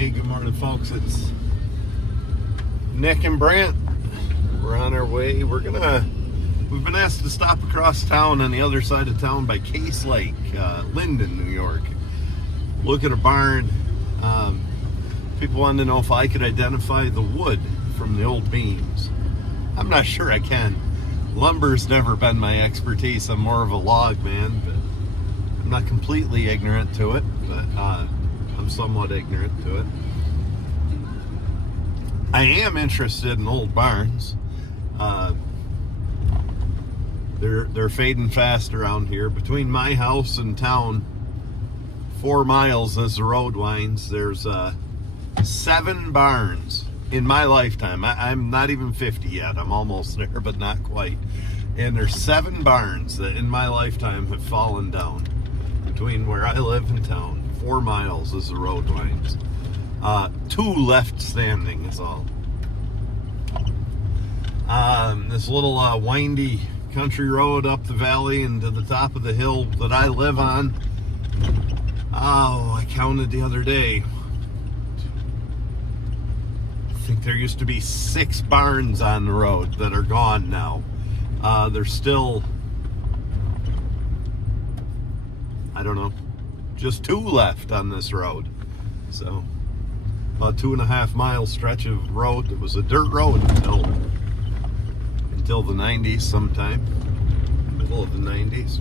Hey, good morning, folks. It's Nick and Brant. We're on our way. We've been asked to stop across town on the other side of town by Case Lake, Linden, New York. Look at a barn. People wanted to know if I could identify the wood from the old beams. I'm not sure I can. Lumber's never been my expertise. I'm more of a log man, but I'm not completely ignorant to it, but I'm somewhat ignorant to it. I am interested in old barns. They're fading fast around here. Between my house and town, 4 miles as the road winds, there's 7 barns in my lifetime. I'm not even 50 yet. I'm almost there, but not quite. And there's 7 barns that in my lifetime have fallen down between where I live and town. 4 miles as the road winds. 2 left standing is all. This little windy country road up the valley and to the top of the hill that I live on. Oh, I counted the other day. I think there used to be 6 barns on the road that are gone now. There's still, I don't know, just 2 left on this road. So about 2.5 mile stretch of road. It was a dirt road until the 90s sometime, middle of the 90s.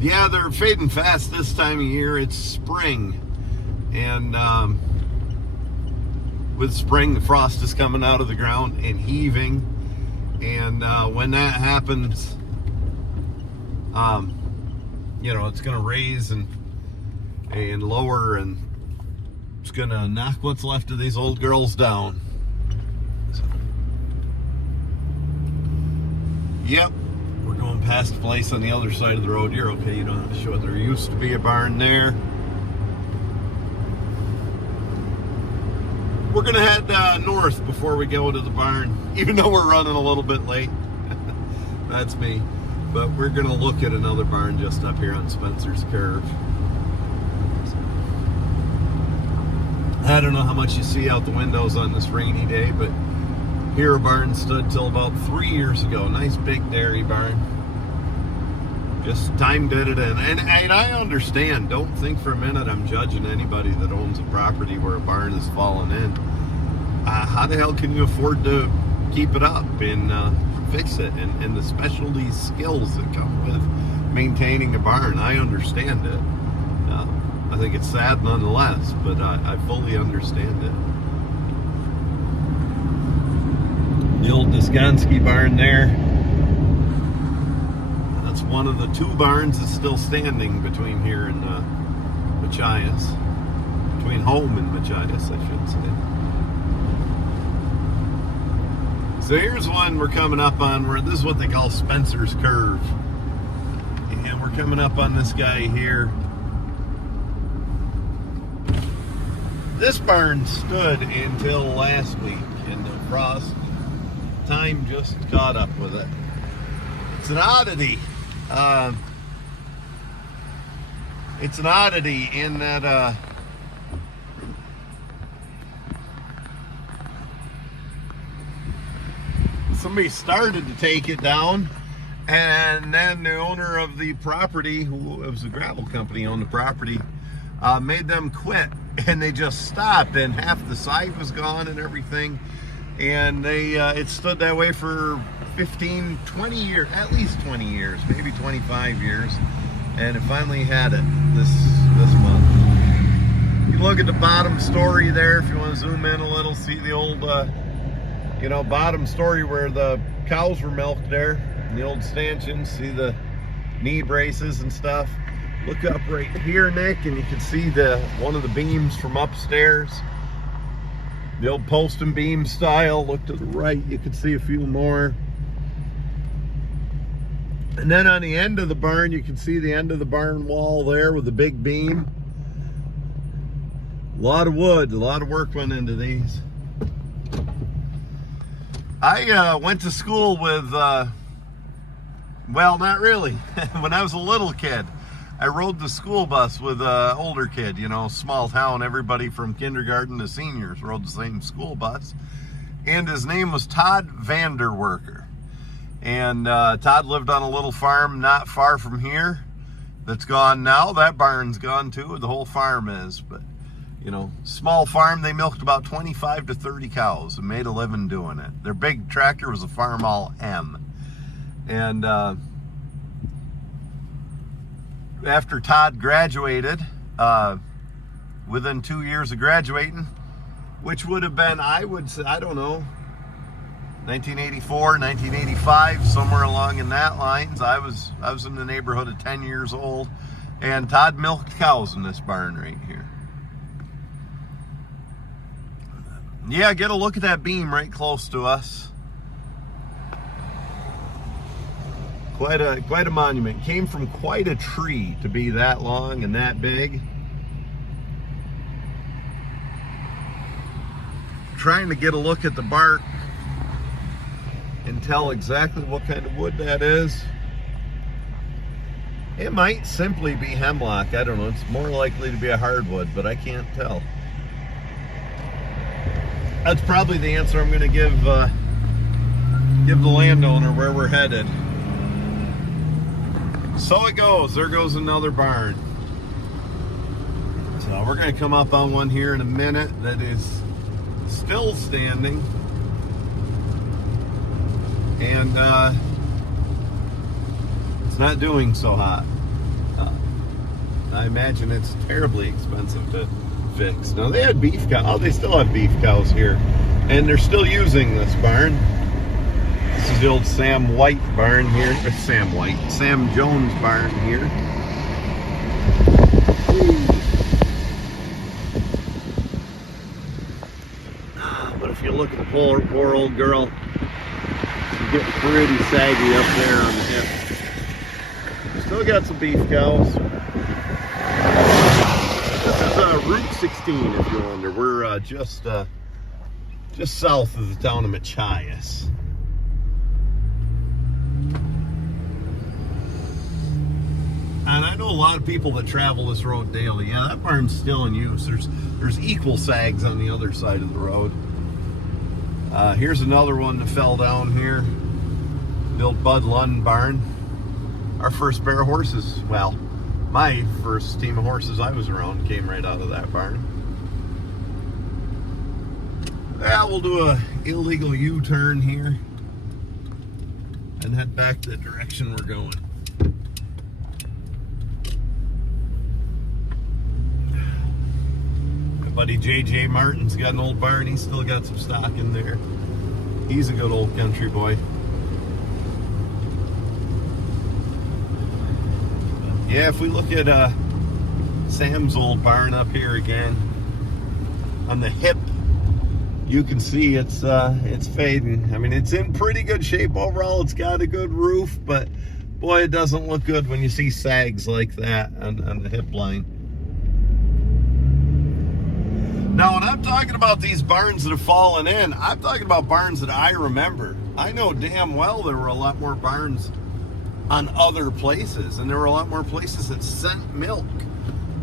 Yeah, they're fading fast this time of year. It's spring, and with spring, the frost is coming out of the ground and heaving, and when that happens, it's going to raise and lower, and it's going to knock what's left of these old girls down. So, yep, we're going past a place on the other side of the road here. Okay, you don't have to show it. There used to be a barn there. We're going to head north before we go to the barn, even though we're running a little bit late. That's me. But we're going to look at another barn just up here on Spencer's Curve. I don't know how much you see out the windows on this rainy day, but here a barn stood till about 3 years ago. Nice big dairy barn. Just time did it in. And I understand. Don't think for a minute I'm judging anybody that owns a property where a barn has fallen in. How the hell can you afford to keep it up and fix it? And the specialty skills that come with maintaining a barn. I understand it. I think it's sad nonetheless, but I fully understand it. The old Deskonski barn there. That's one of the 2 barns that's still standing between here and Machias. Between home and Machias, I should say. So here's one we're coming up on where this is what they call Spencer's Curve. And we're coming up on this guy here. This barn stood until last week, and the frost time just caught up with it. It's an oddity. It's an oddity in that somebody started to take it down, and then the owner of the property, it was a gravel company owned the property, made them quit, and they just stopped, and half the site was gone and everything, and it stood that way for 15, 20 years, at least 20 years, maybe 25 years, and it finally had it this month. You look at the bottom story there, if you want to zoom in a little, see the old, bottom story where the cows were milked there, the old stanchions, see the knee braces and stuff. Look up right here, Nick, and you can see one of the beams from upstairs. The old post and beam style. Look to the right, you can see a few more. And then on the end of the barn, you can see the end of the barn wall there with the big beam. A lot of wood, a lot of work went into these. I went to school with, well, not really. When I was a little kid, I rode the school bus with an older kid, you know, small town, everybody from kindergarten to seniors rode the same school bus. And his name was Todd Vanderwerker. And Todd lived on a little farm not far from here that's gone now. That barn's gone too, the whole farm is. But, you know, small farm, they milked about 25 to 30 cows and made a living doing it. Their big tractor was a Farmall M. And after Todd graduated, within 2 years of graduating, which would have been, I would say, I don't know, 1984, 1985, somewhere along in that lines. I was in the neighborhood of 10 years old, and Todd milked cows in this barn right here. Yeah, get a look at that beam right close to us. Quite a monument. Came from quite a tree to be that long and that big. Trying to get a look at the bark and tell exactly what kind of wood that is. It might simply be hemlock. I don't know. It's more likely to be a hardwood, but I can't tell. That's probably the answer I'm going to give the landowner where we're headed. So it goes. There goes another barn. So we're going to come up on one here in a minute that is still standing. And it's not doing so hot. I imagine it's terribly expensive to fix. Now they had beef cows. Oh, they still have beef cows here. And they're still using this barn. This is the old Sam White barn here. Or Sam Jones barn here. But if you look at the poor old girl, she's getting pretty saggy up there on the hip. Still got some beef cows. This is Route 16, if you wonder. We're just south of the town of Machias. And I know a lot of people that travel this road daily. Yeah, that barn's still in use. There's equal sags on the other side of the road. Here's another one that fell down here. The old Bud Lund barn. Our first pair of horses, well, my first team of horses I was around came right out of that barn. Yeah, we'll do a illegal U-turn here and head back the direction we're going. My buddy JJ Martin's got an old barn. He's still got some stock in there. He's a good old country boy. Yeah, if we look at Sam's old barn up here again, on the hip, you can see it's fading. I mean, it's in pretty good shape overall. It's got a good roof, but boy, it doesn't look good when you see sags like that on the hip line. Now, when I'm talking about these barns that have fallen in, I'm talking about barns that I remember. I know damn well there were a lot more barns on other places, and there were a lot more places that sent milk,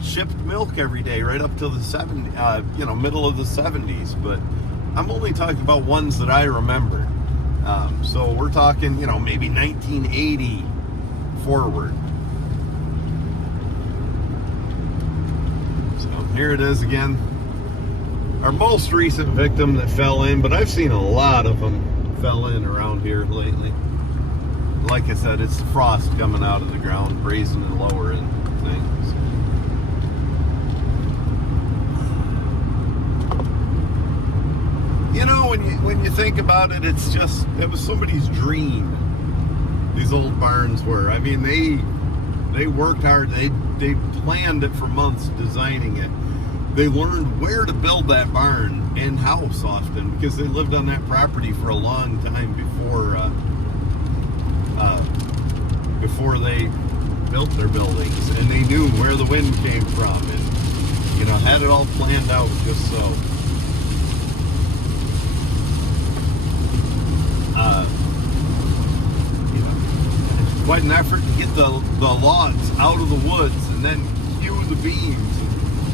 shipped milk every day right up to the middle of the 70s. But I'm only talking about ones that I remember. So we're talking, maybe 1980 forward. So here it is again. Our most recent victim that fell in, but I've seen a lot of them fell in around here lately. Like I said, it's the frost coming out of the ground, raising and lowering things. When you think about it, it was somebody's dream. These old barns were. I mean, they worked hard. They planned it for months, designing it. They learned where to build that barn and house often, because they lived on that property for a long time before they built their buildings, and they knew where the wind came from, and had it all planned out just so. quite an effort to get the logs out of the woods and then hew the beams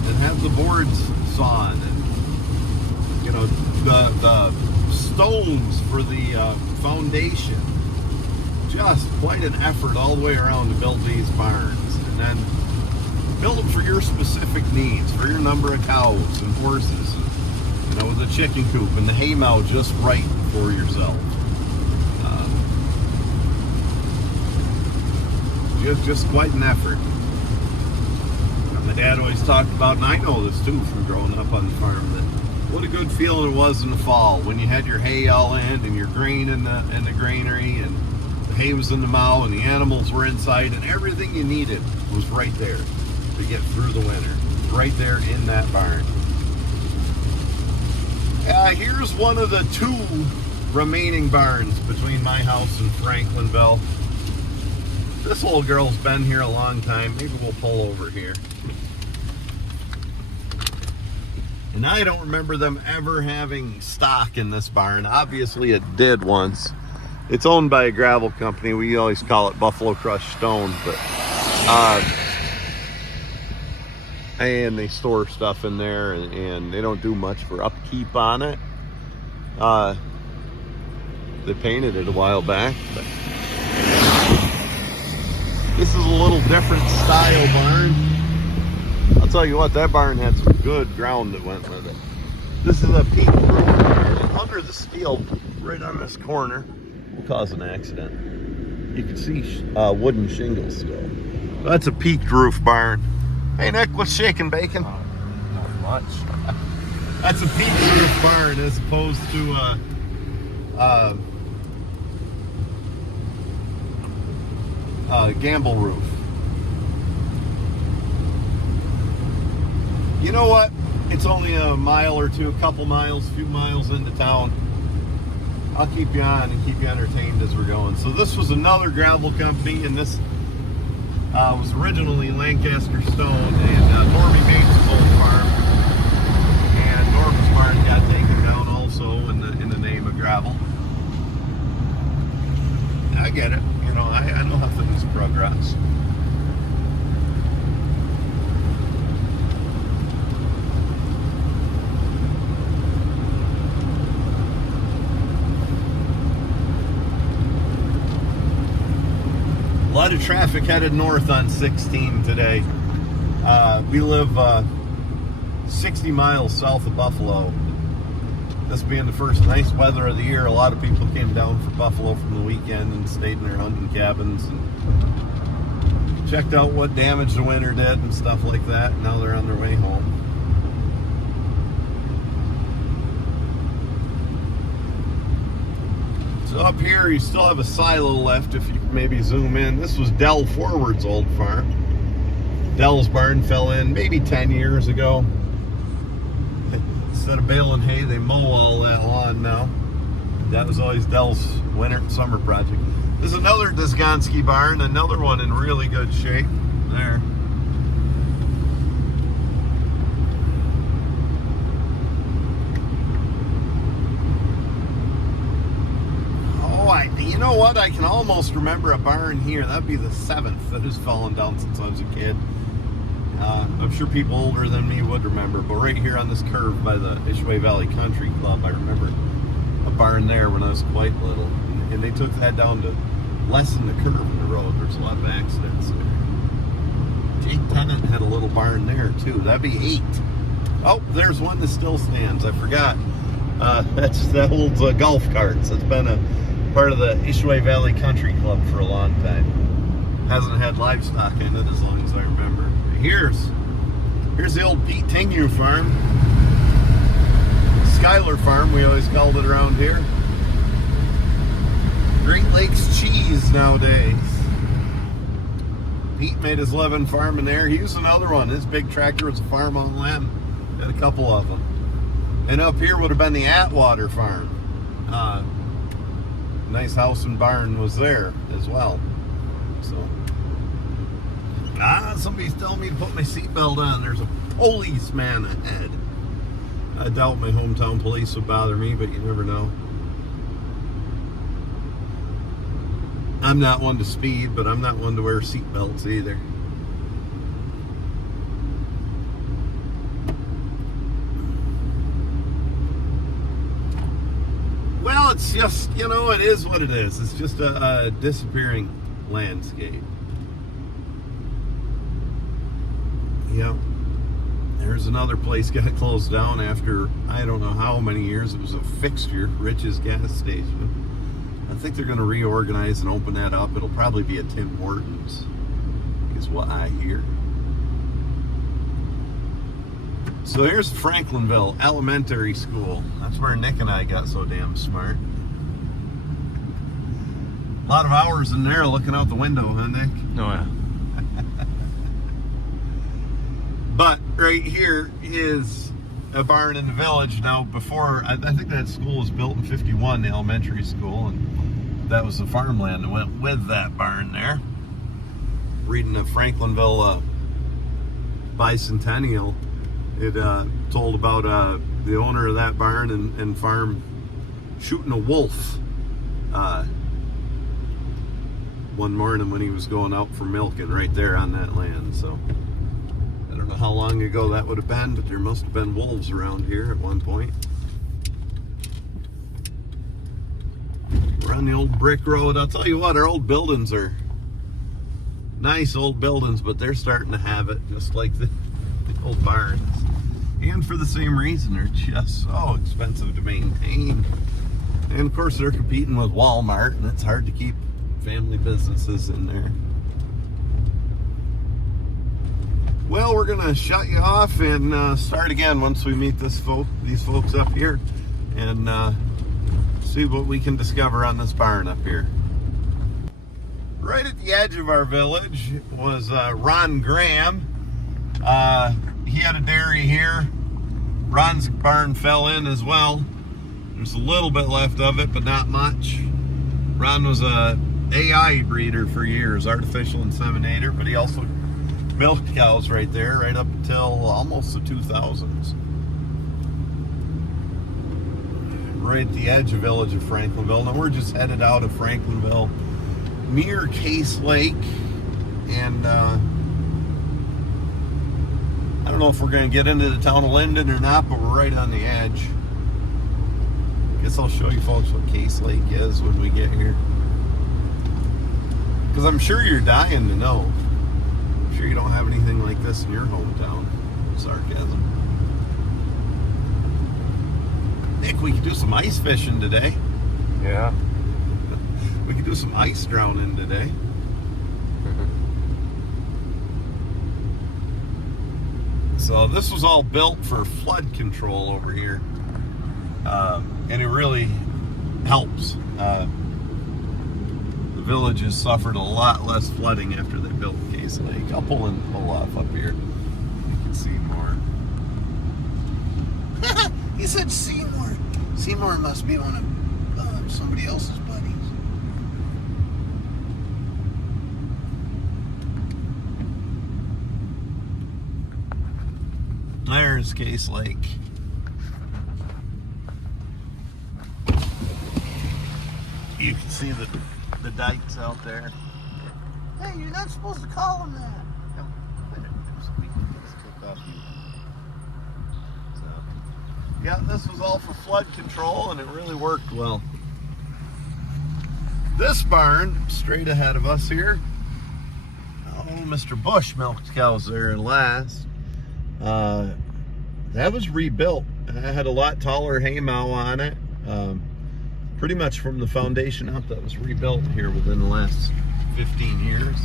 and have the boards sawn, and you know, the stones for the foundation. Just quite an effort all the way around to build these barns, and then build them for your specific needs, for your number of cows and horses, and, you know, with the chicken coop and the hay mow just right for yourself. Just quite an effort. My dad always talked about, and I know this too from growing up on the farm, that what a good feeling it was in the fall when you had your hay all in and your grain in the granary, and the hay was in the mow and the animals were inside, and everything you needed was right there to get through the winter, right there in that barn. Here's one of the 2 remaining barns between my house and Franklinville. This little girl's been here a long time. Maybe we'll pull over here. And I don't remember them ever having stock in this barn. Obviously it did once. It's owned by a gravel company. We always call it Buffalo Crushed Stone, but and they store stuff in there, and they don't do much for upkeep on it. They painted it a while back, but this is a little different style barn. I'll tell you what, that barn had some good ground that went with it. This is a peaked roof barn, and under the steel, right on this corner, will cause an accident. You can see wooden shingles still. That's a peaked roof barn. Hey Nick, what's shaking, bacon? Not much. That's a peaked roof barn as opposed to gamble roof. You know what? It's only a mile or two, a couple miles, a few miles into town. I'll keep you on and keep you entertained as we're going. So this was another gravel company, and this was originally Lancaster Stone, and Normie Bates' old farm. And Norman's barn got taken down also in the name of gravel. I get it. You know, I know how things progress. A lot of traffic headed north on 16 today. We live 60 miles south of Buffalo. This being the first nice weather of the year, a lot of people came down for Buffalo from the weekend and stayed in their hunting cabins and checked out what damage the winter did and stuff like that. Now they're on their way home. So up here, you still have a silo left if you maybe zoom in. This was Dell Forward's old farm. Dell's barn fell in maybe 10 years ago. Instead of baling hay, they mow all that lawn now. That was always Dell's winter and summer project. There's another Desgonski barn, another one in really good shape there. You know what? I can almost remember a barn here. That'd be the 7th that has fallen down since I was a kid. I'm sure people older than me would remember, but right here on this curve by the Ishway Valley Country Club, I remember a barn there when I was quite little. And they took that down to lessen the curve in the road. There's a lot of accidents there. Jake Tennant had a little barn there too. That'd be 8. Oh, there's one that still stands. I forgot. That holds golf carts. It's been a part of the Ishway Valley Country Club for a long time. Hasn't had livestock in it as long as I remember. Here's the old Pete Tingu farm. Skylar Farm, we always called it around here. Great Lakes cheese nowadays. Pete made his living farming there. He used another one. His big tractor was a farm on land. Had a couple of them. And up here would have been the Atwater farm. Nice house and barn was there as well. So, somebody's telling me to put my seatbelt on. There's a policeman ahead. I doubt my hometown police would bother me, but you never know. I'm not one to speed, but I'm not one to wear seatbelts either. Well, it's just, it is what it is. It's just a disappearing landscape. Yeah. There's another place got closed down after I don't know how many years. It was a fixture, Rich's gas station. I think they're going to reorganize and open that up. It'll probably be a Tim Hortons, is what I hear. So here's Franklinville Elementary School. That's where Nick and I got so damn smart. A lot of hours in there looking out the window, huh, Nick? No, yeah. But right here is a barn in the village. Now, before, I think that school was built in 51, the elementary school, and that was the farmland that went with that barn there. Reading the Franklinville Bicentennial, it told about the owner of that barn and farm shooting a wolf one morning when he was going out for milking right there on that land. So I don't know how long ago that would have been, but there must have been wolves around here at one point. We're on the old brick road. I'll tell you what, our old buildings are nice old buildings, but they're starting to have it just like the old barns. And for the same reason, they're just so expensive to maintain. And of course, they're competing with Walmart, and it's hard to keep family businesses in there. Well, we're gonna shut you off and start again once we meet these folks up here, and see what we can discover on this barn up here. Right at the edge of our village was Ron Graham. He had a dairy here. Ron's barn fell in as well. There's a little bit left of it, but not much. Ron was a AI breeder for years, artificial inseminator, but he also milked cows right there, right up until almost the 2000s. Right at the edge of village of Franklinville. Now we're just headed out of Franklinville near Case Lake, and I don't know if we're going to get into the town of Linden or not, but we're right on the edge. I guess I'll show you folks what Case Lake is when we get here, because I'm sure you're dying to know. I'm sure you don't have anything like this in your hometown. Sarcasm. Nick, we could do some ice fishing today. Yeah. We could do some ice drowning today. So this was all built for flood control over here, and it really helps. The village has suffered a lot less flooding after they built Case Lake. I'll pull off up here. You can see more. He said Seymour. Seymour must be one of somebody else's buddies. There's Case Lake. You can see the dikes out there. Hey, you're not supposed to call them that. No, I didn't. So, yeah, this was all for flood control, and it really worked well. This barn, straight ahead of us here. Oh, Mr. Bush milked cows there last. That was rebuilt. It had a lot taller haymow on it. Pretty much from the foundation up, that was rebuilt here within the last 15 years.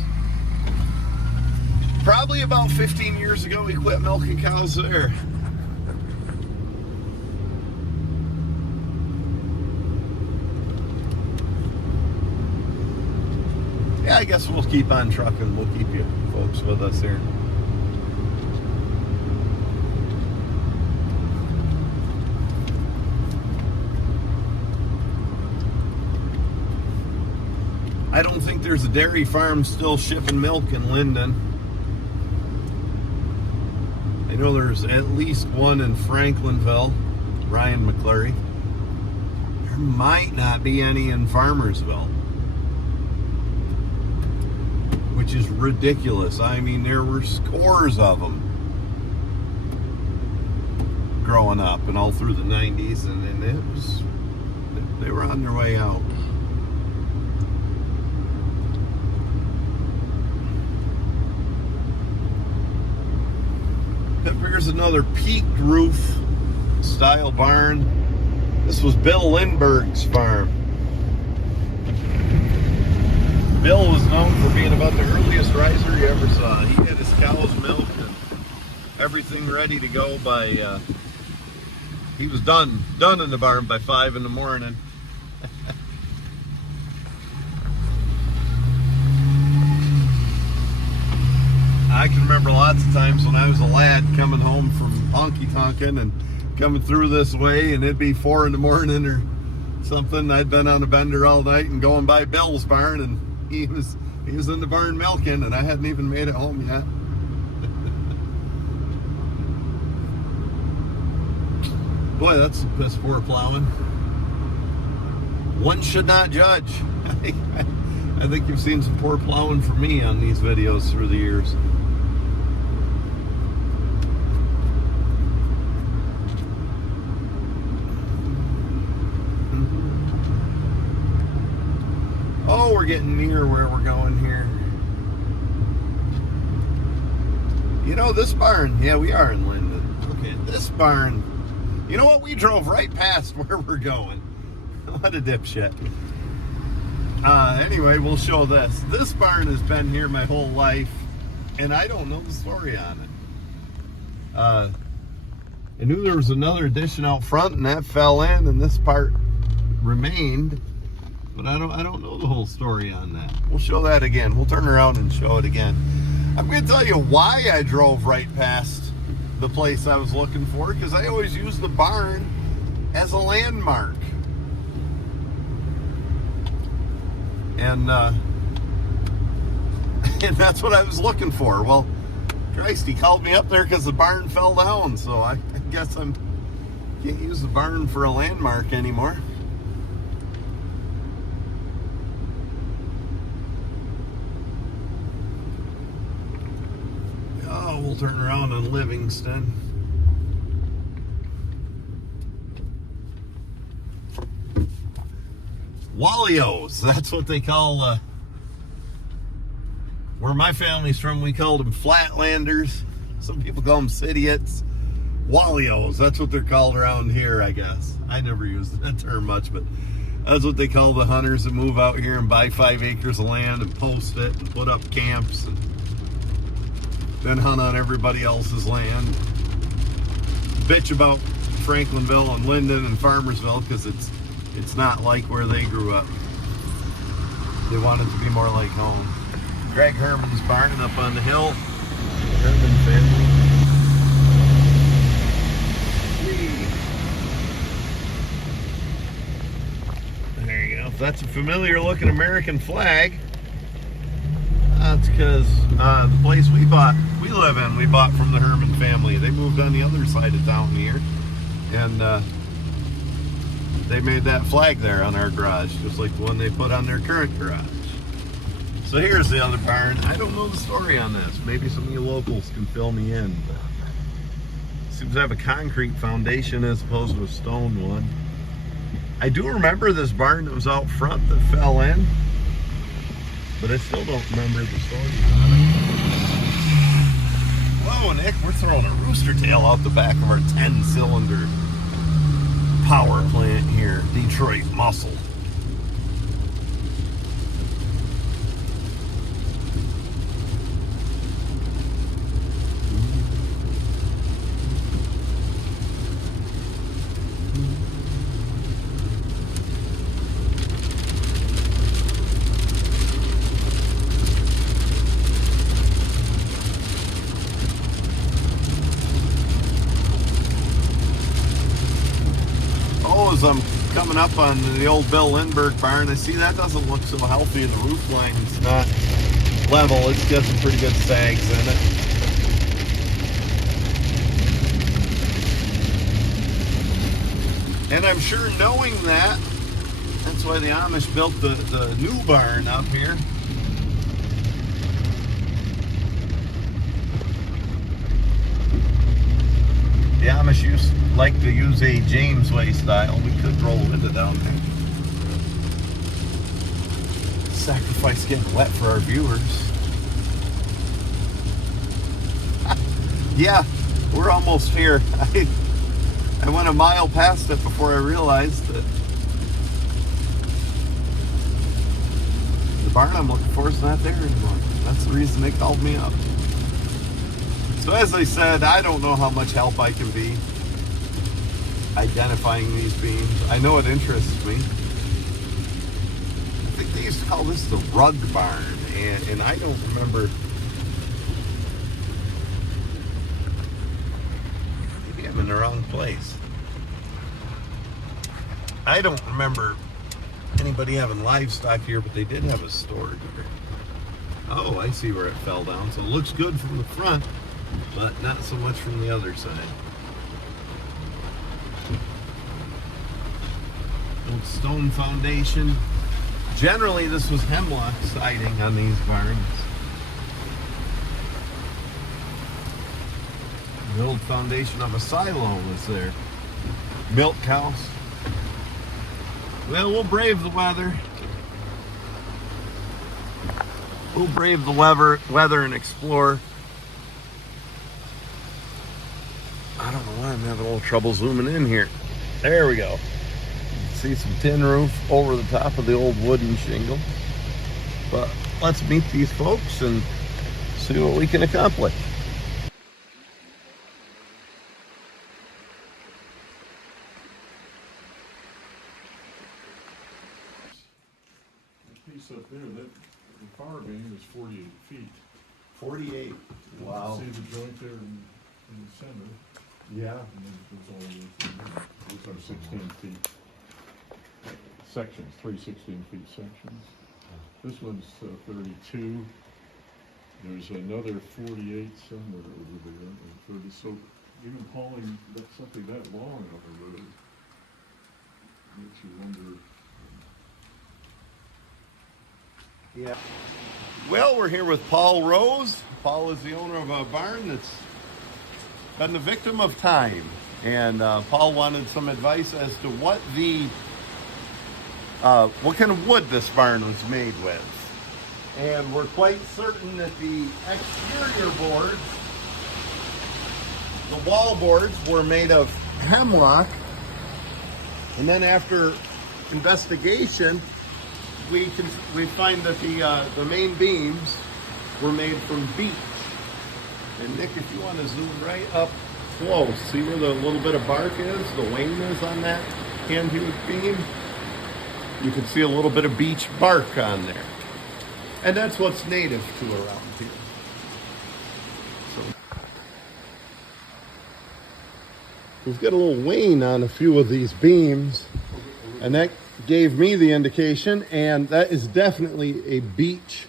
Probably about 15 years ago, we quit milking cows there. Yeah, I guess we'll keep on trucking. We'll keep you folks with us here. I don't think there's a dairy farm still shipping milk in Linden. I know there's at least one in Franklinville, Ryan McCleary. There might not be any in Farmersville. which is ridiculous. I mean, there were scores of them growing up and all through the 90s, and they were on their way out. Here's another peaked roof style barn. This was Bill Lindbergh's farm. Bill was known for being about the earliest riser you ever saw. He had his cow's milk and everything ready to go by, he was done in the barn by 5 in the morning. I can remember lots of times when I was a lad coming home from honky tonkin' and coming through this way, and it'd be 4 in the morning or something. I'd been on a bender all night and going by Bill's barn, and he was in the barn milking, and I hadn't even made it home yet. Boy, that's some piss poor plowing. One should not judge. I think you've seen some poor plowing from me on these videos through the years. Oh, we're getting near where we're going here. You know, this barn, yeah, we are in Linden. Okay, this barn, you know what? We drove right past where we're going. What a dipshit. Anyway, we'll show this. This barn has been here my whole life, and I don't know the story on it. I knew there was another addition out front, and that fell in, and this part remained. But I don't know the whole story on that. We'll show that again. We'll turn around and show it again. I'm going to tell you why I drove right past the place I was looking for, because I always use the barn as a landmark. And that's what I was looking for. Well, Christ, he called me up there because the barn fell down. So I guess I can't use the barn for a landmark anymore. Oh, we'll turn around on Livingston. Wallios, that's what they call, where my family's from, we called them Flatlanders. Some people call them Cityots. Wallios, that's what they're called around here, I guess. I never used that term much, but that's what they call the hunters that move out here and buy 5 acres of land and post it and put up camps and then hunt on everybody else's land. Bitch about Franklinville and Linden and Farmersville because it's not like where they grew up. They want it to be more like home. Greg Herman's barn up on the hill. Herman family. Whee. There you go. If that's a familiar looking American flag, that's because the place we live in, we bought from the Herman family. They moved on the other side of town here. And they made that flag there on our garage, just like the one they put on their current garage. So here's the other barn. I don't know the story on this. Maybe some of you locals can fill me in. But it seems to have a concrete foundation as opposed to a stone one. I do remember this barn that was out front that fell in, but I still don't remember the story. Whoa, Nick, we're throwing a rooster tail out the back of our 10-cylinder power plant here, Detroit Muscle. As I'm coming up on the old Bill Lindbergh barn, I see that doesn't look so healthy. The roof line's not level. It's got some pretty good sags in it. And I'm sure knowing that, that's why the Amish built the new barn up here. The Amish like to use a Jamesway style. We could roll into down there. Sacrifice getting wet for our viewers. Yeah, we're almost here. I went a mile past it before I realized that the barn I'm looking for is not there anymore. That's the reason they called me up. So as I said, I don't know how much help I can be identifying these beams. I know it interests me. I think they used to call this the rug barn, and I don't remember. Maybe I'm in the wrong place. I don't remember anybody having livestock here, but they did have a store here. Oh, I see where it fell down. So it looks good from the front, but not so much from the other side. Old stone foundation. Generally, this was hemlock siding on these barns. The old foundation of a silo was there. Milk house. Well, we'll brave the weather. We'll brave the weather and explore. I don't know why I'm having a little trouble zooming in here. There we go. See some tin roof over the top of the old wooden shingle. But let's meet these folks and see what we can accomplish. That piece up there, that the power beam is 48 feet. 48. Wow. See the joint there in the center, Yeah. and then it goes all the way through. Those are 16 feet. Sections, 3 16-feet sections. This one's 32. There's another 48 somewhere over there, and 30. So even hauling something that long on the road makes you wonder. Yeah. Well, we're here with Paul Rose. Paul is the owner of a barn that's been the victim of time. And Paul wanted some advice as to what kind of wood this barn was made with. And we're quite certain that the exterior boards, the wall boards, were made of hemlock. And then after investigation, we find that the main beams were made from beech. And Nick, if you want to zoom right up close, see where the little bit of bark is, the wane is on that hand-hewed beam? You can see a little bit of beech bark on there. And that's what's native to around here. So we've got a little wane on a few of these beams, and that gave me the indication, and that is definitely a beech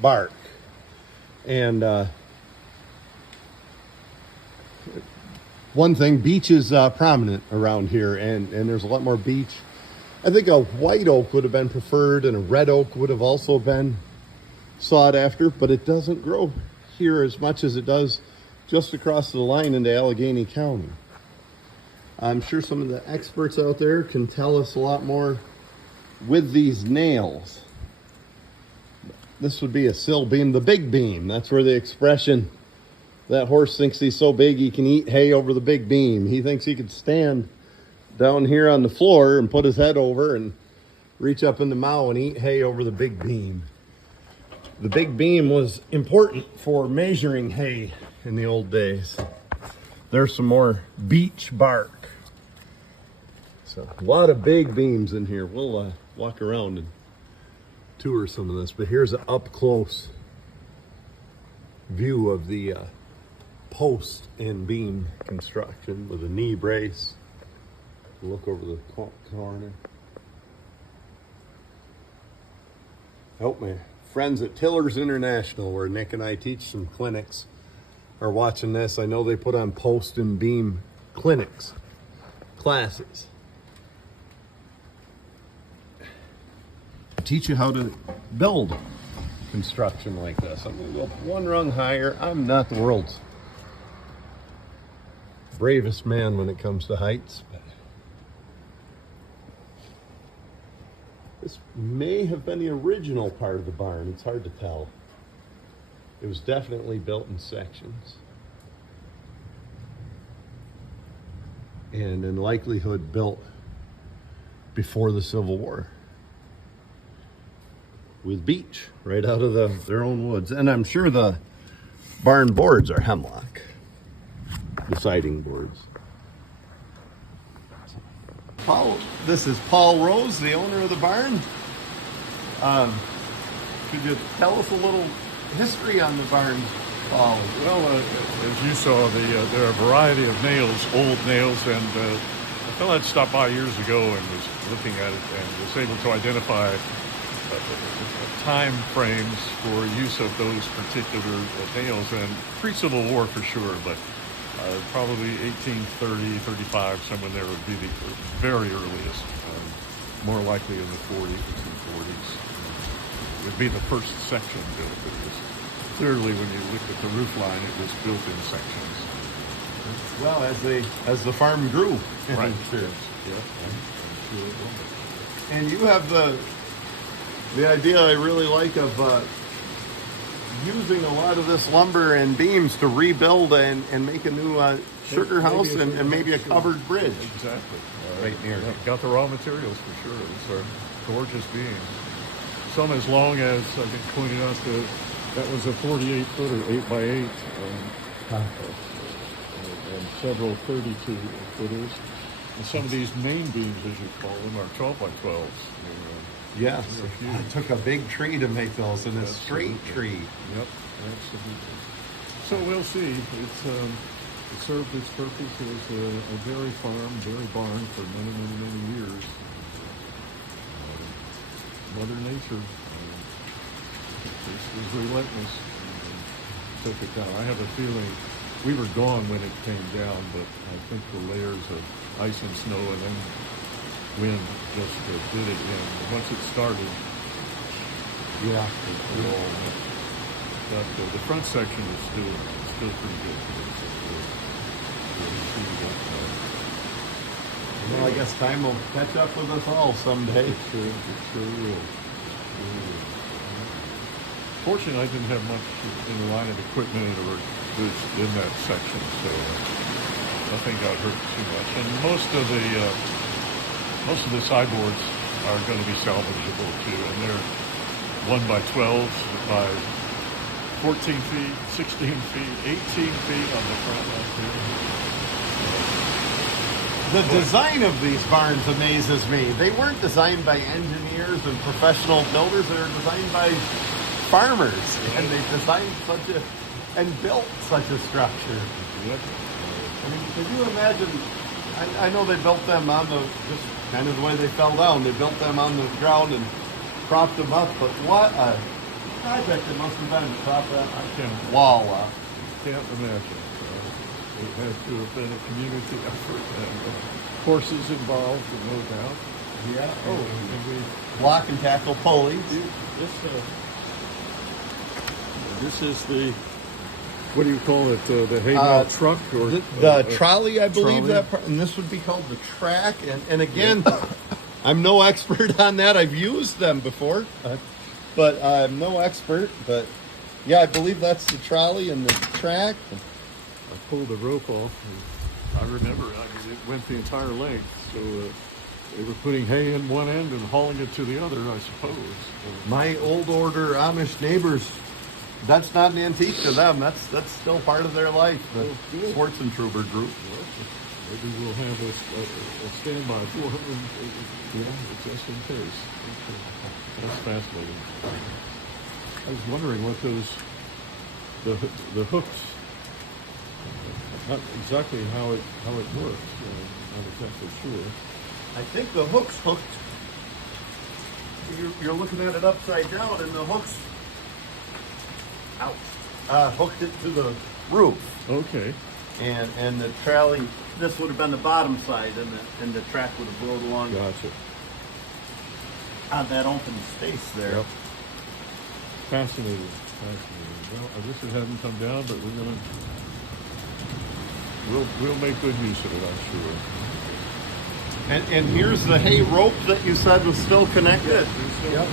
bark. And one thing, beech is prominent around here, and there's a lot more beech. I think a white oak would have been preferred, and a red oak would have also been sought after, but it doesn't grow here as much as it does just across the line into Allegheny County. I'm sure some of the experts out there can tell us a lot more with these nails. This would be a sill beam, the big beam. That's where the expression, that horse thinks he's so big he can eat hay over the big beam. He thinks he could stand down here on the floor and put his head over and reach up in the mow and eat hay over the big beam. The big beam was important for measuring hay in the old days. There's some more beech bark. So a lot of big beams in here. We'll walk around and tour some of this, but here's an up close view of the post and beam construction with a knee brace. Look over the corner. Help me. Friends at Tillers International, where Nick and I teach some clinics, are watching this. I know they put on post and beam clinics, classes. Teach you how to build construction like this. I'm gonna go one rung higher. I'm not the world's bravest man when it comes to heights. But this may have been the original part of the barn. It's hard to tell. It was definitely built in sections. And in likelihood built before the Civil War. With beech right out of their own woods. And I'm sure the barn boards are hemlock. The siding boards. Paul, this is Paul Rose, the owner of the barn. Could you tell us a little history on the barn, Paul? Well, as you saw, there are a variety of nails, old nails, and a fellow had stopped by years ago and was looking at it and was able to identify time frames for use of those particular nails, and pre-Civil War for sure, but probably 1830, 35, somewhere there would be the very earliest, more likely in the 40s, 1840s. Would be the first section built. It was clearly, when you looked at the roof line, it was built in sections. Well, as the farm grew. Right. Sure. Yeah. I'm sure it was. And you have the idea I really like of using a lot of this lumber and beams to rebuild and make a new sugar house and maybe a covered bridge. Exactly. Right near. Got the raw materials for sure. These are gorgeous beams. Some as long as, I think pointed out, that was a 48 footer, 8 by 8, and several 32 footers. And some of these main beams, as you call them, are 12 by 12s. Yes, They're huge. it took a big tree to make those, and a straight Absolutely. tree. Yep, absolutely. So we'll see. It served its purpose as a dairy farm, dairy barn for many, many, many years. Mother Nature was relentless. Took it down. I have a feeling we were gone when it came down, but I think the layers of ice and snow and then wind just did it in. Once it started, Yeah. it all went. But the front section is still pretty good. Well, I guess time will catch up with us all someday. It sure will. Fortunately, I didn't have much in the line of equipment or goods in that section, so nothing got hurt too much. And most of the sideboards are going to be salvageable too, and they're 1 by 12s by 14 feet, 16 feet, 18 feet on the front right there. The design of these barns amazes me. They weren't designed by engineers and professional builders. They were designed by farmers, and they designed and built such a structure. Yep. I mean, could you imagine? I know they built them on just kind of the way they fell down. They built them on the ground and propped them up. But what a project it must have been to prop that wall up. Can't imagine. It had to have been a community effort, and horses involved, no doubt. Yeah. And we Block and tackle pulleys. This is the, what do you call it? The hay bale truck or The trolley, I believe trolley? that part, and this would be called the track. And again, I'm no expert on that. I've used them before, but I'm no expert. But yeah, I believe that's the trolley and the track. I pulled the rope off. And I remember, it went the entire length. So they were putting hay in one end and hauling it to the other, I suppose. My old order Amish neighbors, that's not an antique to them. That's still part of their life. The good. Schwarzentroober group. Maybe we'll have a standby for them, just in case. That's fascinating. I was wondering what the hooks, not exactly how it works. Not exactly sure. I think the hook's hooked. You're looking at it upside down, and the hook's hooked it to the roof. Okay. And the trolley, this would have been the bottom side, and the track would have rode along Gotcha. on that open space there. Yep. Fascinating. Well, I wish it hadn't come down, but we'll make good use of it, I'm sure. And here's the hay rope that you said was still connected. Yep.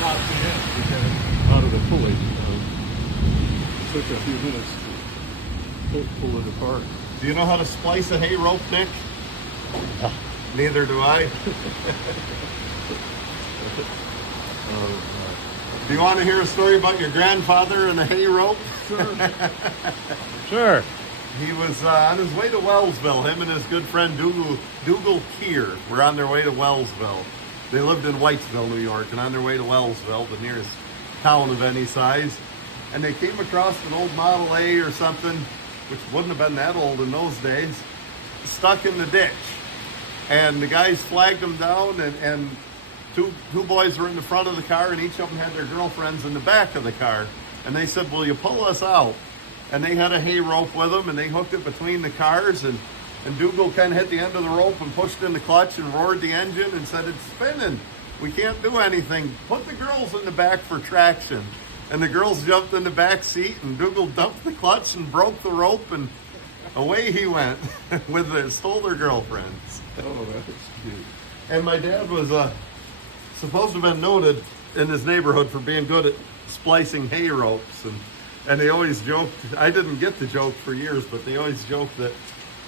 Not the end, to get it out of the pulley. It took a few minutes to pull it apart. Do you know how to splice a hay rope, Nick? Neither do I. Do you want to hear a story about your grandfather and the hay rope? Sure. He was on his way to Wellsville. Him and his good friend Dougal Keir were on their way to Wellsville. They lived in Whitesville, New York, and on their way to Wellsville, the nearest town of any size, and they came across an old Model A or something, which wouldn't have been that old in those days, stuck in the ditch. And the guys flagged them down, and two boys were in the front of the car, and each of them had their girlfriends in the back of the car. And they said, "Will you pull us out?" And they had a hay rope with them, and they hooked it between the cars, and Dougal kind of hit the end of the rope and pushed in the clutch and roared the engine and said, "It's spinning. We can't do anything. Put the girls in the back for traction." And the girls jumped in the back seat, and Dougal dumped the clutch and broke the rope, and away he went stole their girlfriends. Oh, that's cute. And my dad was supposed to have been noted in his neighborhood for being good at splicing hay ropes, and they always joked, I didn't get the joke for years, but they always joked that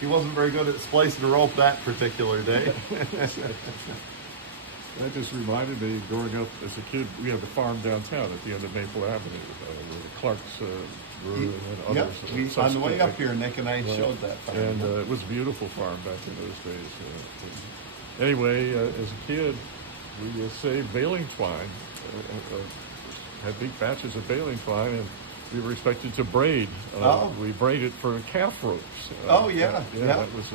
he wasn't very good at splicing a rope that particular day. That just reminded me, growing up as a kid, we had the farm downtown at the end of Maple Avenue, where the Clarks were, and then Yep, others. on the way up here, Nick and I showed that farm. And it was a beautiful farm back in those days. Anyway, as a kid, we saved baling twine, had big batches of baling twine, and we were expected to braid. We braided for calf ropes. Yeah. That was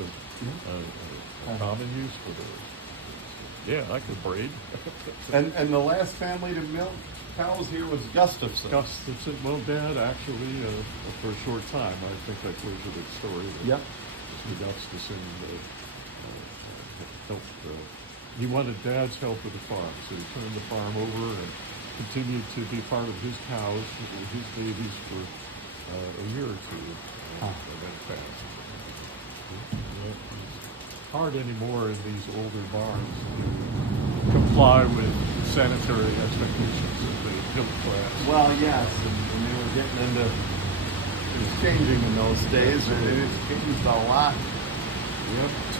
a common use for those. Yeah, I could braid. And the last family to milk cows here was Gustafson. Gustafson, well, Dad, actually, for a short time, I think that closed a good story. Yep. Mr. Gustafson helped. He wanted Dad's help with the farm, so he turned the farm over and continued to be part of his cows, his babies for a year or two, and then passed. It's hard anymore in these older barns to comply with sanitary expectations of the middle class. Well, yes, and they were getting into, it was changing in those days, and it's changed a lot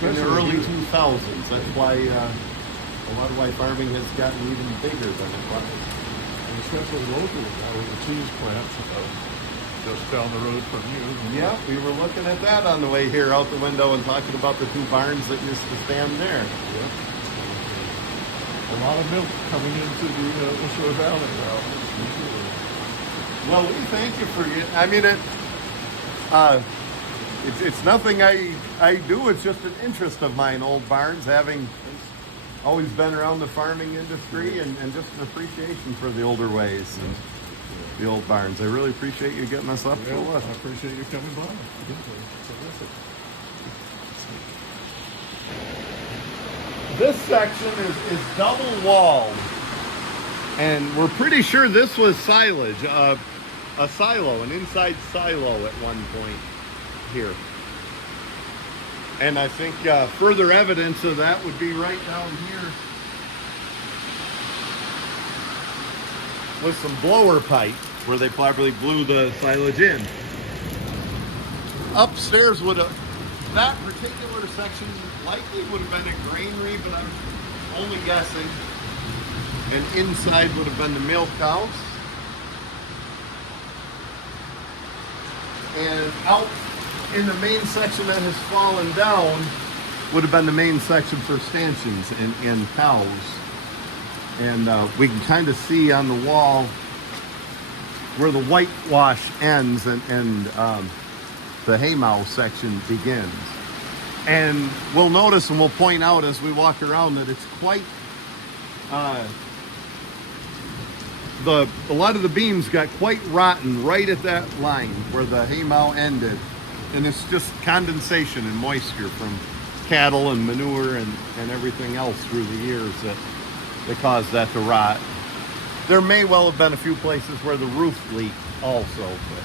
in the early 2000s. That's why a lot of why farming has gotten even bigger than it was. And especially locally, now with the cheese plant just down the road from you. Yeah, we were looking at that on the way here out the window and talking about the two barns that used to stand there. Yep. A lot of milk coming into the Shore Valley now. Well, we thank you for it. I mean, it's nothing I do. It's just an interest of mine, old barns, having always been around the farming industry, and just an appreciation for the older ways and the old barns. I really appreciate you getting us up to Well, look. I appreciate you coming by. This section is double walled, and we're pretty sure this was silage, a silo, an inside silo at one point here. And I think further evidence of that would be right down here with some blower pipe where they probably blew the silage in. Upstairs would have, that particular section likely would have been a granary, but I'm only guessing. And inside would have been the milk house. And out in the main section that has fallen down would have been the main section for stanchions and cows. And we can kind of see on the wall where the whitewash ends and the haymow section begins. And we'll notice and we'll point out as we walk around that it's quite, a lot of the beams got quite rotten right at that line where the haymow ended. And it's just condensation and moisture from cattle and manure and everything else through the years that caused that to rot. There may well have been a few places where the roof leaked also, but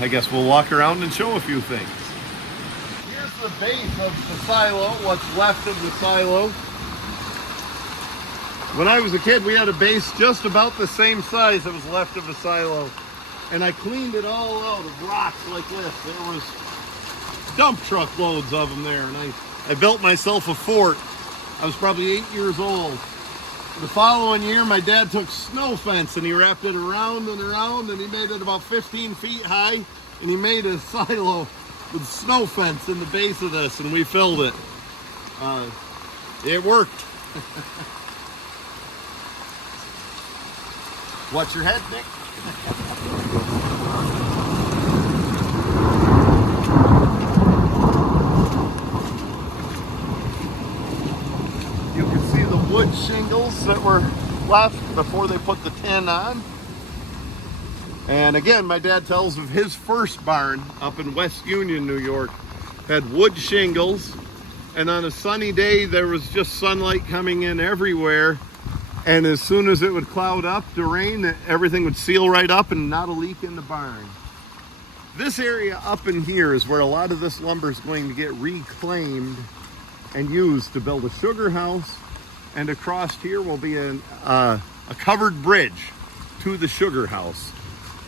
I guess we'll walk around and show a few things. Here's the base of the silo, what's left of the silo. When I was a kid, we had a base just about the same size that was left of the silo. And I cleaned it all out of rocks like this. There was dump truck loads of them there. And I built myself a fort. I was probably 8 years old. The following year, my dad took snow fence and he wrapped it around and around, and he made it about 15 feet high, and he made a silo with snow fence in the base of this, and we filled it. It worked. Watch your head, Nick. You can see the wood shingles that were left before they put the tin on. And again, my dad tells of his first barn up in West Union, New York, had wood shingles, and on a sunny day there was just sunlight coming in everywhere, and as soon as it would cloud up to rain, everything would seal right up and not a leak in the barn. This area up in here is where a lot of this lumber is going to get reclaimed and used to build a sugar house, and across here will be a covered bridge to the sugar house,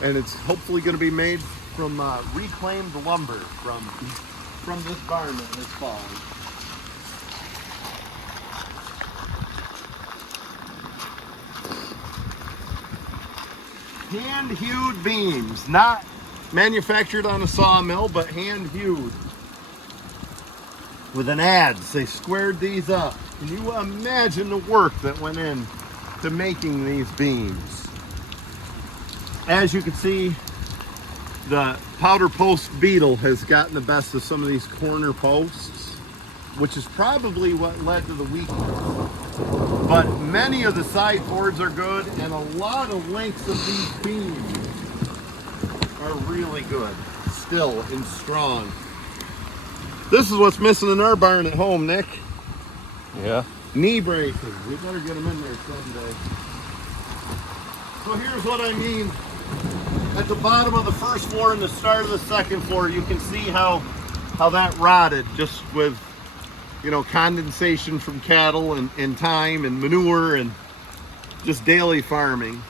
and it's hopefully going to be made from reclaimed lumber from this barn that has fallen. Hand-hewed beams, not manufactured on a sawmill, but hand-hewed with an adze. They squared these up. Can you imagine the work that went in to making these beams? As you can see, the powder post beetle has gotten the best of some of these corner posts, which is probably what led to the weakness. But many of the side boards are good, and a lot of lengths of these beams are really good, still and strong. This is what's missing in our barn at home, Nick. Yeah. Knee braces. We better get them in there someday. So here's what I mean. At the bottom of the first floor and the start of the second floor, you can see how that rotted, just with, you know, condensation from cattle and time and manure and just daily farming.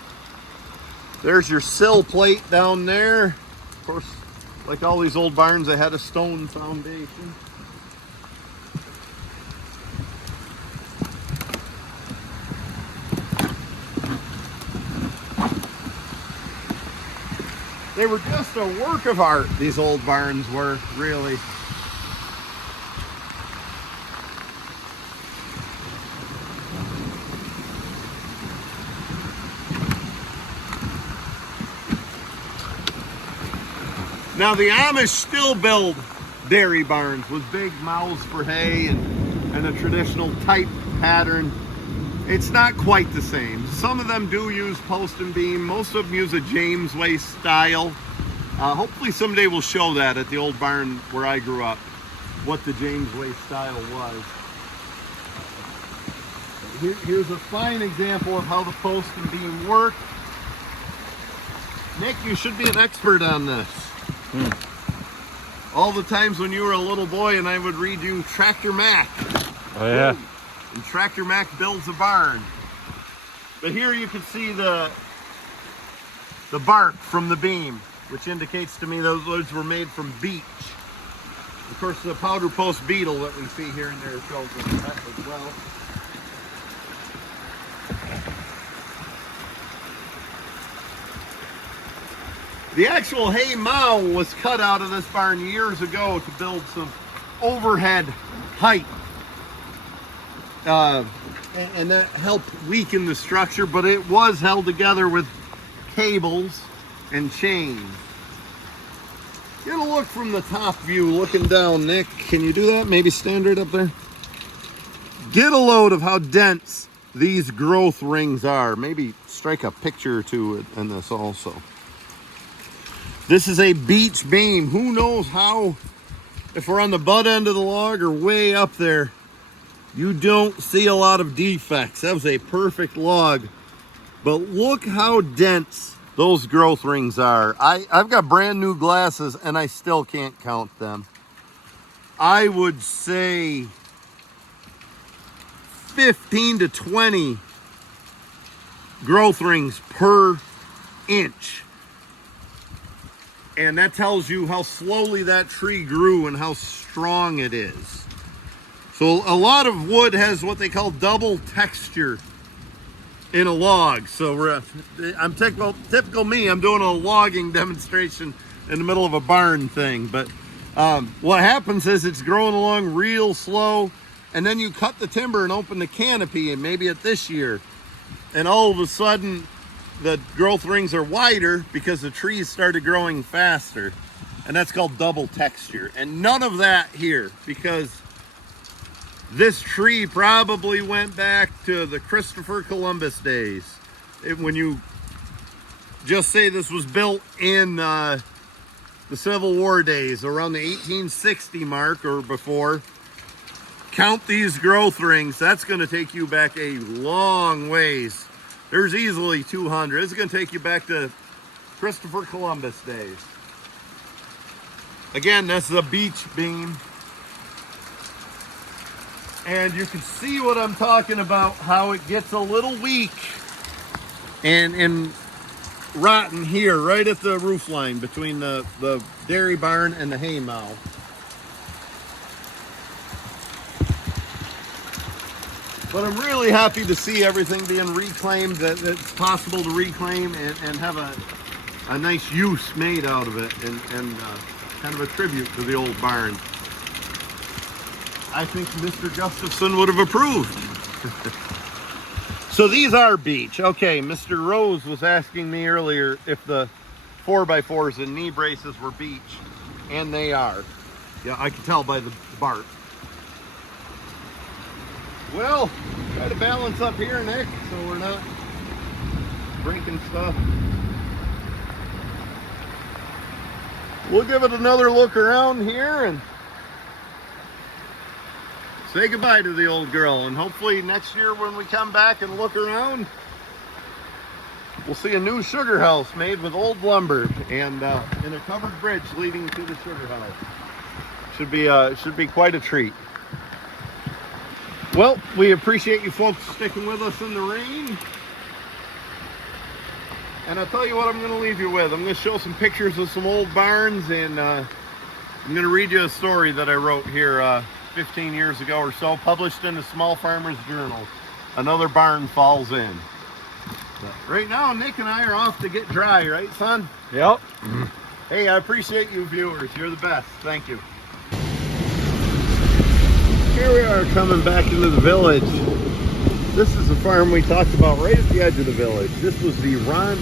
There's your sill plate down there. Of course, like all these old barns, they had a stone foundation. They were just a work of art, these old barns were, really. Now the Amish still build dairy barns with big mouths for hay and a traditional type pattern. It's not quite the same. Some of them do use post and beam. Most of them use a James Way style. Hopefully someday we'll show that at the old barn where I grew up, what the James Way style was. Here's a fine example of how the post and beam work. Nick, you should be an expert on this. All the times when you were a little boy and I would read you Tractor Mac. Oh yeah. And Tractor Mac builds a barn. But here you can see the bark from the beam, which indicates to me those were made from beech. Of course, the powder post beetle that we see here and there shows that as well. The actual hay mow was cut out of this barn years ago to build some overhead height. And that helped weaken the structure, but it was held together with cables and chains. Get a look from the top view looking down, Nick. Can you do that? Maybe stand right up there. Get a load of how dense these growth rings are. Maybe strike a picture or two in this also. This is a beech beam. Who knows how, if we're on the butt end of the log or way up there, you don't see a lot of defects. That was a perfect log. But look how dense those growth rings are. I've got brand new glasses and I still can't count them. I would say 15 to 20 growth rings per inch. And that tells you how slowly that tree grew and how strong it is. So a lot of wood has what they call double texture in a log. So I'm typical me. I'm doing a logging demonstration in the middle of a barn thing. But what happens is it's growing along real slow, and then you cut the timber and open the canopy, and maybe at this year, and all of a sudden the growth rings are wider because the trees started growing faster, and that's called double texture. And none of that here, because this tree probably went back to the Christopher Columbus days. When you just say this was built in the Civil War days, around the 1860 mark or before, count these growth rings. That's going to take you back a long ways. There's easily 200. It's going to take you back to Christopher Columbus days. Again, this is a beech beam. And you can see what I'm talking about, how it gets a little weak and rotten here, right at the roof line between the dairy barn and the hay mow. But I'm really happy to see everything being reclaimed, that it's possible to reclaim and have a nice use made out of it, and kind of a tribute to the old barn. I think Mr. Gustafson would have approved. So these are beech. Okay, Mr. Rose was asking me earlier if the 4x4s and knee braces were beech, and they are. Yeah, I can tell by the bark. Well, try to balance up here, Nick, so we're not breaking stuff. We'll give it another look around here and say goodbye to the old girl, and hopefully next year when we come back and look around, we'll see a new sugar house made with old lumber and a covered bridge leading to the sugar house. Should be quite a treat. Well, we appreciate you folks sticking with us in the rain. And I'll tell you what I'm going to leave you with. I'm going to show some pictures of some old barns, and I'm going to read you a story that I wrote here 15 years ago or so, published in the Small Farmers Journal. Another barn falls in. But right now, Nick and I are off to get dry, right, son? Yep. Hey, I appreciate you viewers. You're the best. Thank you. Here we are coming back into the village. This is the farm we talked about right at the edge of the village. This was the Ron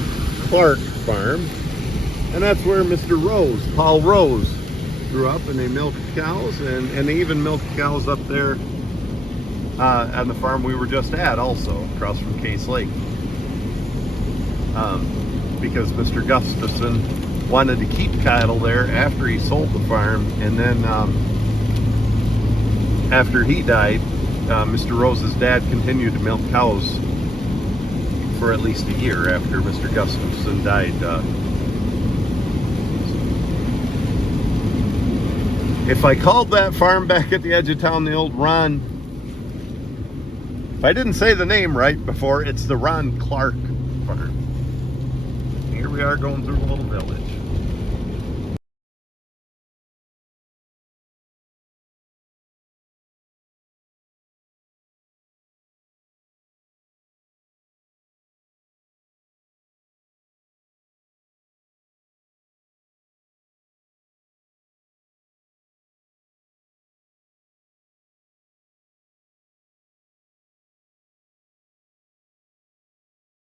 Clark farm, and that's where Mr. Rose, Paul Rose, grew up, and they milked cows, and they even milked cows up there on the farm we were just at, also across from Case Lake, because Mr. Gustafson wanted to keep cattle there after he sold the farm, and then after he died, Mr. Rose's dad continued to milk cows for at least a year after Mr. Gustafson died. If I called that farm back at the edge of town the old Ron, if I didn't say the name right before, it's the Ron Clark farm. Here we are going through a little village.